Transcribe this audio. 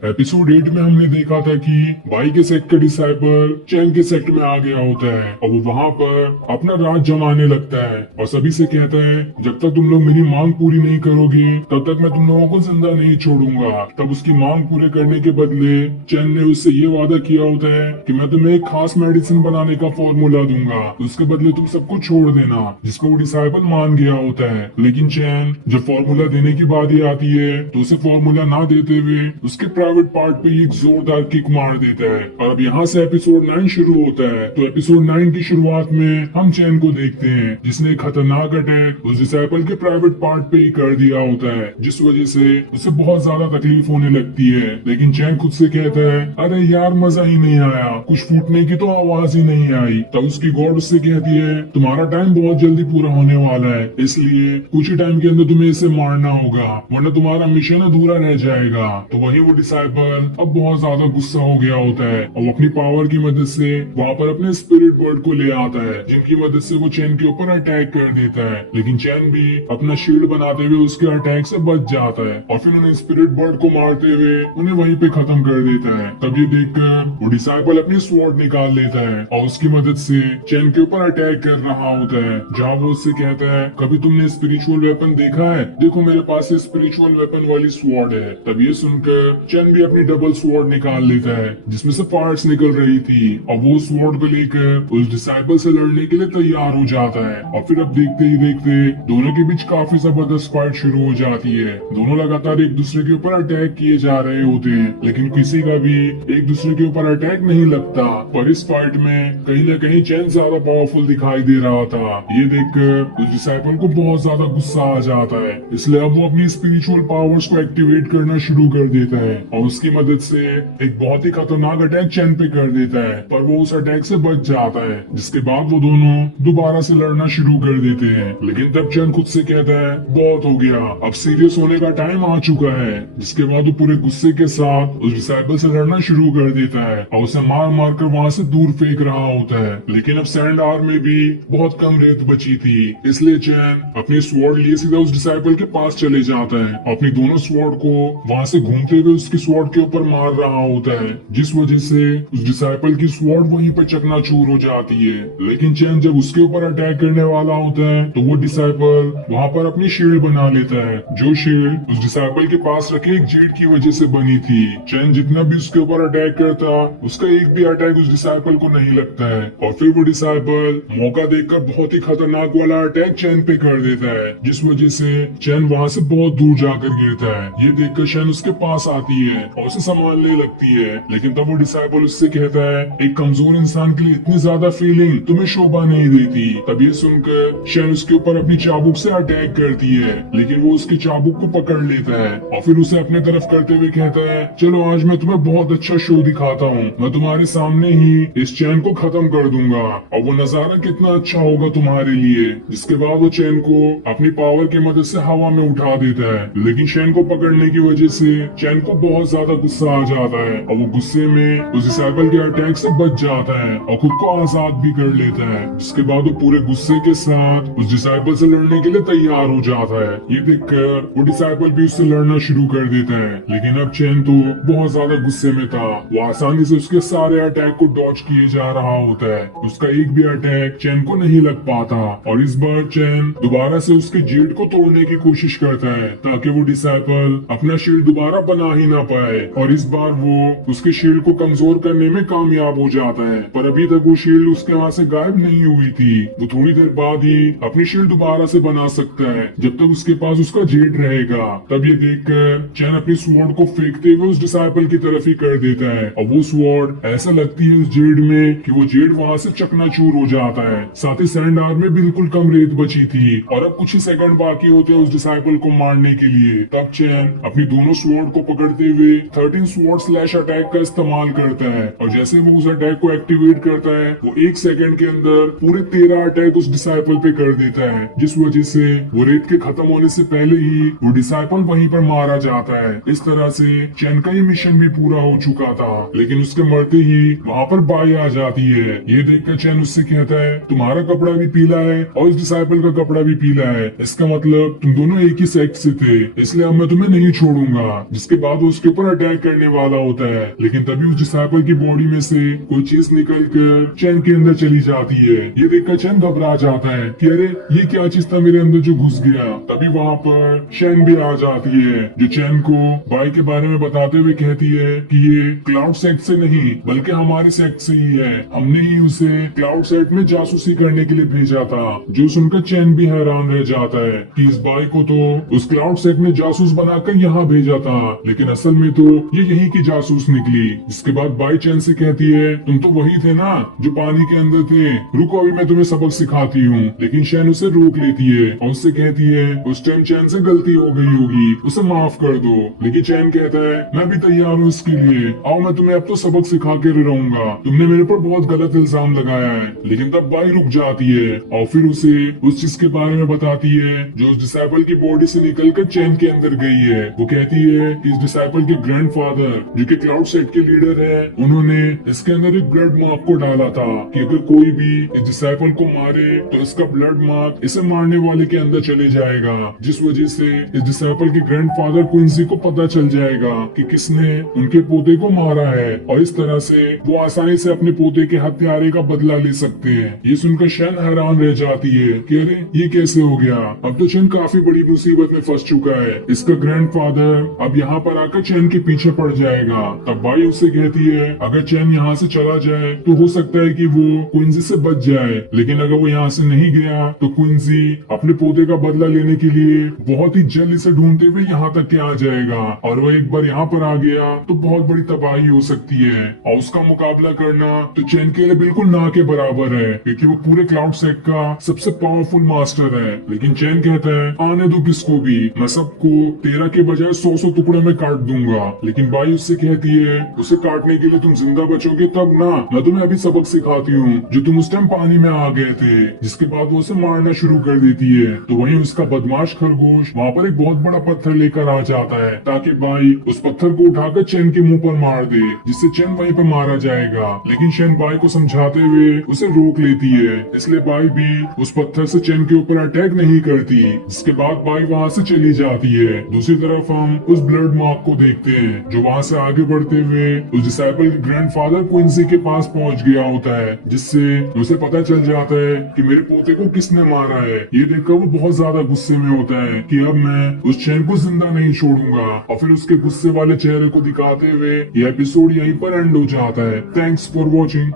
Episode 8 में हमने देखा था कि बाई के सेक्ट का डिसाइपल चैन के सेक्ट में आ गया होता है और वो वहाँ पर अपना राज जमाने लगता है और सभी से कहता है जब तक तुम लोग मेरी मांग पूरी नहीं करोगे तब तक मैं तुम लोगों को जिंदा नहीं छोड़ूंगा। तब उसकी मांग पूरे करने के बदले चैन ने उससे ये वादा किया होता है कि मैं तुम्हें एक खास मेडिसिन बनाने का फॉर्मूला दूंगा, उसके बदले तुम सबको छोड़ देना, जिसको वो डिसाइपल मान गया होता है। लेकिन चैन जब फॉर्मूला देने की बारी आती है तो उसे फॉर्मूला ना देते हुए उसके प्राइवेट पार्ट पे एक जोरदार किक मार देता है। और अब यहाँ से एपिसोड 9 शुरू होता है। तो एपिसोड 9 की शुरुआत में हम चैन को देखते हैं जिसने एक खतरनाक अटैक उस डिसाइपल के प्राइवेट पार्ट पे ही कर दिया होता है, जिस वजह से उसे बहुत ज्यादा तकलीफ होने लगती है। लेकिन चैन खुद से कहता है अरे यार मजा ही नहीं आया, कुछ फूटने की तो आवाज ही नहीं आई। तब उसकी गॉड उससे कहती है तुम्हारा टाइम बहुत जल्दी पूरा होने वाला है, इसलिए कुछ ही टाइम के अंदर तुम्हें इसे मारना होगा वरना तुम्हारा मिशन अधूरा रह जाएगा। तो वही वो डिसाइपल अब बहुत ज्यादा गुस्सा हो गया होता है और अपनी पावर की मदद से वहाँ पर अपने स्पिरिट बर्ड को ले आता है, जिनकी मदद से वो चैन के ऊपर अटैक कर देता है। लेकिन चैन भी अपना शील्ड बनाते हुए उसके अटैक से बच जाता है और फिर उन्हें स्पिरिट बर्ड को मारते हुए उन्हें वहीं पे खत्म कर देता है। तब ये देखकर वो डिसाइपल अपनी स्वॉर्ड निकाल लेता है और उसकी मदद से चैन के ऊपर अटैक कर रहा होता है, जहाँ वो उससे कहता है कभी तुमने स्पिरिचुअल वेपन देखा है, देखो मेरे पास स्पिरिचुअल वेपन वाली स्वॉर्ड है। तब ये सुनकर चैन भी अपनी डबल स्वॉर्ड निकाल लेता है जिसमें से पार्ट्स निकल रही थी और वो स्वॉर्ड को लेकर उस डिसाइपल से लड़ने के लिए तैयार हो जाता है। और फिर अब देखते ही देखते दोनों के बीच काफी जबरदस्त फाइट शुरू हो जाती है। दोनों लगातार एक दूसरे के ऊपर अटैक किए जा रहे होते हैं लेकिन किसी का भी एक दूसरे के ऊपर अटैक नहीं लगता। पर इस फाइट में कहीं न कहीं चैन ज्यादा पावरफुल दिखाई दे रहा था। ये देखकर उस डिसाइपल को बहुत ज्यादा गुस्सा आ जाता है, इसलिए अब वो अपनी स्पिरिचुअल पावर्स को एक्टिवेट करना शुरू कर देता है और उसकी मदद से एक बहुत ही खतरनाक अटैक चैन पे कर देता है। पर वो उस अटैक से बच जाता है, जिसके बाद वो दोनों दोबारा से लड़ना शुरू कर देते हैं। लेकिन तब चैन खुद से कहता है बहुत हो गया, अब सीरियस होने का टाइम आ चुका है। जिसके बाद वो पूरे गुस्से के साथ उस डिसाइपल से लड़ना शुरू कर देता है और उसे मार मार कर वहाँ से दूर फेंक रहा होता है। लेकिन अब सैंड आर में भी बहुत कम रेत बची थी, इसलिए चैन अपनी स्वॉर्ड लिए सीधा उस डिसाइपल के पास चले जाता है और अपनी दोनों स्वॉर्ड को वहाँ से घूमते हुए उसकी स्वॉर्ड के ऊपर मार रहा होता है, जिस वजह से उस डिसाइपल की स्वॉर्ड वहीं पर चकनाचूर हो जाती है। लेकिन चैन जब उसके ऊपर अटैक करने वाला होता है तो वो डिसाइपल वहाँ पर अपनी शील्ड बना लेता है, जो शील्ड उस डिसाइपल के पास रखे एक जेट की वजह से बनी थी। चैन जितना भी उसके ऊपर अटैक करता उसका एक भी अटैक उस डिसाइपल को नहीं लगता है और फिर वो डिसाइपल मौका देखकर बहुत ही खतरनाक वाला अटैक चैन पे कर देता है, जिस वजह से चैन वहाँ से बहुत दूर जाकर गिरता है। ये देखकर चैन उसके पास आती है और उसे संभालने लगती है। लेकिन तब वो डिसाइपल उससे कहता है एक कमजोर इंसान के लिए इतनी ज्यादा फीलिंग तुम्हें शोभा नहीं देती। तब ये सुनकर चैन उसके ऊपर अपनी चाबुक से अटैक करती है, लेकिन वो उसकी चाबुक को पकड़ लेता है और फिर उसे अपने तरफ करते हुए कहता है चलो आज मैं तुम्हें बहुत अच्छा शो दिखाता हूँ, मैं तुम्हारे सामने ही इस चैन को खत्म कर दूंगा और वो नजारा कितना अच्छा होगा तुम्हारे लिए। जिसके बाद वो चैन को अपनी पावर की मदद से हवा में उठा देता है, लेकिन चैन को पकड़ने की वजह से चैन को बहुत ज्यादा गुस्सा आ जाता है और वो गुस्से में उस डिसाइपल के अटैक से बच जाता है और खुद को आजाद भी कर लेता है। जिसके बाद वो पूरे गुस्से के साथ उस डिसाइपल से लड़ने के लिए तैयार हो जाता है। ये देखकर वो डिसाइपल भी उससे लड़ना शुरू कर देता है, लेकिन अब चैन तो बहुत ज्यादा गुस्से में था, वो आसानी से उसके सारे अटैक को डॉज किए जा रहा होता है। उसका एक भी अटैक चैन को नहीं लग पाता और इस बार चैन दोबारा से उसके जेट को तोड़ने की कोशिश करता है ताकि वो डिसाइपल अपना शील्ड दोबारा बना ही ना पाए और इस बार वो उसके शील्ड को कमजोर करने में कामयाब हो जाता है। पर अभी तक वो शील्ड उसके वहाँ से गायब नहीं हुई थी, वो थोड़ी देर बाद ही अपनी शील्ड दोबारा से बना सकता है जब तक उसके पास उसका जेट रहेगा। तब ये देखकर चैन अपनी स्वॉर्ड को फेंकते हुए उस डिसाइपल की तरफ ही कर देता है और वो स्वॉर्ड ऐसा लगती है उस जेड में कि वो जेड वहाँ से चकनाचूर हो जाता है। साथ ही सैंड आर में बिल्कुल कम रेत बची थी और अब कुछ ही सेकंड बाकी होते हैं उस डिसाइपल को मारने के लिए। तब चैन अपनी दोनों स्वॉर्ड को पकड़ते हुए 13 स्वॉर्ड स्लैश अटैक का इस्तेमाल करता है और जैसे वो उस अटैक को एक्टिवेट करता है वो एक सेकंड के अंदर पूरे 13 अटैक उस डिसाइपल पे कर देता है, जिस वजह से वो रेत के खत्म होने से पहले ही वो डिसाइपल वहीं पर मारा जाता है। इस तरह से चैन का ये मिशन भी पूरा हो चुका था, लेकिन उसके मरते ही वहाँ पर बाई आ जाती है। ये देखकर चैन उससे कहता है तुम्हारा कपड़ा भी पीला है और इस डिसाइपल का कपड़ा भी पीला है, इसका मतलब तुम दोनों एक ही सेक्ट से थे, इसलिए अब मैं तुम्हें नहीं छोड़ूंगा। जिसके बाद वो उसके उसके ऊपर अटैक करने वाला होता है, लेकिन तभी उस डिसाइपल की बॉडी में से कोई चीज निकल कर चैन के अंदर चली जाती है। ये देखकर चैन घबरा जाता है कि अरे ये क्या चीज था मेरे अंदर जो घुस गया। तभी वहाँ पर शैन भी आ जाती है, जो चैन को बाई के बारे में बताते हुए कहती है कि ये क्लाउड सेट से नहीं बल्कि हमारे सेट से ही है, हमने ही उसे क्लाउड सेट में जासूसी करने के लिए भेजा था। जो सुनकर चैन भी हैरान रह जाता है कि इस बाई को तो उस क्लाउड सेट ने जासूस बनाकर यहाँ भेजा था, लेकिन असल में तो ये यहीं की जासूस निकली। जिसके बाद बाई चैन से कहती है तुम तो वही थे ना जो पानी के अंदर थे, रुको अभी मैं तुम्हें सबक सिखाती हूँ। लेकिन चैन उसे रोक लेती है और उससे कहती है उस टाइम चैन से गलती हो गई होगी, उसे माफ कर दो। लेकिन चैन कहता है मैं भी तैयार हूँ इसके लिए, आओ मैं तुम्हें अब तो सबक सिखा के रहूंगा, तुमने मेरे पर बहुत गलत इल्जाम लगाया है। लेकिन तब बाई रुक जाती है और फिर उसे उस चीज के बारे में बताती है जो उस डिसाइपल की बॉडी से निकलकर चैन के अंदर गई है। वो कहती है कि इस डिसाइपल के ग्रैंडफादर जो कि क्लाउड सेट के लीडर है, उन्होंने इसके अंदर एक ब्लड मार्क को डाला था कि अगर कोई भी इस डिसाइपल को मारे तो इसका ब्लड मार्क इसे मारने वाले के अंदर चले जाएगा, जिस वजह से इस डिसाइपल के ग्रैंडफादर क्विंसी को पता चल जाएगा कि किसने उनके पोते को मारा है, और इस तरह से वो आसानी से अपने पोते के हत्यारे का बदला ले सकते हैं। ये सुनकर शैन हैरान रह जाती है कि अरे ये कैसे हो गया, अब तो चैन काफी बड़ी मुसीबत में फंस चुका है, इसका ग्रैंडफादर अब यहाँ पर आकर चैन के पीछे पड़ जाएगा। तब बाई उससे कहती है अगर चैन यहाँ से चला जाए तो हो सकता है कि वो क्विंसी से बच जाए, लेकिन अगर वो यहाँ से नहीं गया तो क्विंसी अपने पोते का बदला लेने के लिए बहुत ही जल्द इसे ढूंढते हुए यहाँ तक के आ जाएगा, और वो एक बार यहाँ पर आ गया तो बहुत बड़ी तबाही हो सकती है, और उसका मुकाबला करना तो चैन के लिए बिल्कुल ना के बराबर है, क्योंकि वो पूरे क्लाउड सेट का सबसे पावरफुल मास्टर है। लेकिन चैन कहता है आने दो किसको भी, मैं सबको 13 के बजाय 100 टुकड़े में काट दूंगा। लेकिन बाई उससे कहती है उसे काटने के लिए तुम जिंदा बचोगे तब ना, मैं तुम्हें अभी सबक सिखाती हूँ जो तुम उस टाइम पानी में आ गए थे। जिसके बाद वो उसे मारना शुरू कर देती है। तो वहीं उसका बदमाश खरगोश वहाँ पर एक बहुत बड़ा पत्थर लेकर आ जाता है ताकि बाई उस पत्थर को उठाकर चैन के मुंह पर मार दे, जिससे चैन वहीं पर मारा जाएगा। लेकिन चैन बाई को समझाते हुए उसे रोक लेती है, इसलिए बाई भी उस पत्थर से चैन के ऊपर अटैक नहीं करती। जिसके बाद बाई वहाँ से चली जाती है। दूसरी तरफ हम उस ब्लड मार्क को देखते हैं जो वहाँ से आगे बढ़ते हुए उस डिसाइपल के ग्रैंडफादर क्विंसी के पास पहुंच गया होता है, जिससे उसे पता चल जाता है कि मेरे पोते को किसने मारा है। ये देखकर वो बहुत ज्यादा गुस्से में होता है कि अब मैं उस चैन को जिंदा नहीं छोड़ूंगा, और फिर उसके गुस्से वाले चेहरे को दिखाते हुए ये एपिसोड यहीं पर एंड हो जाता है। Thanks for watching.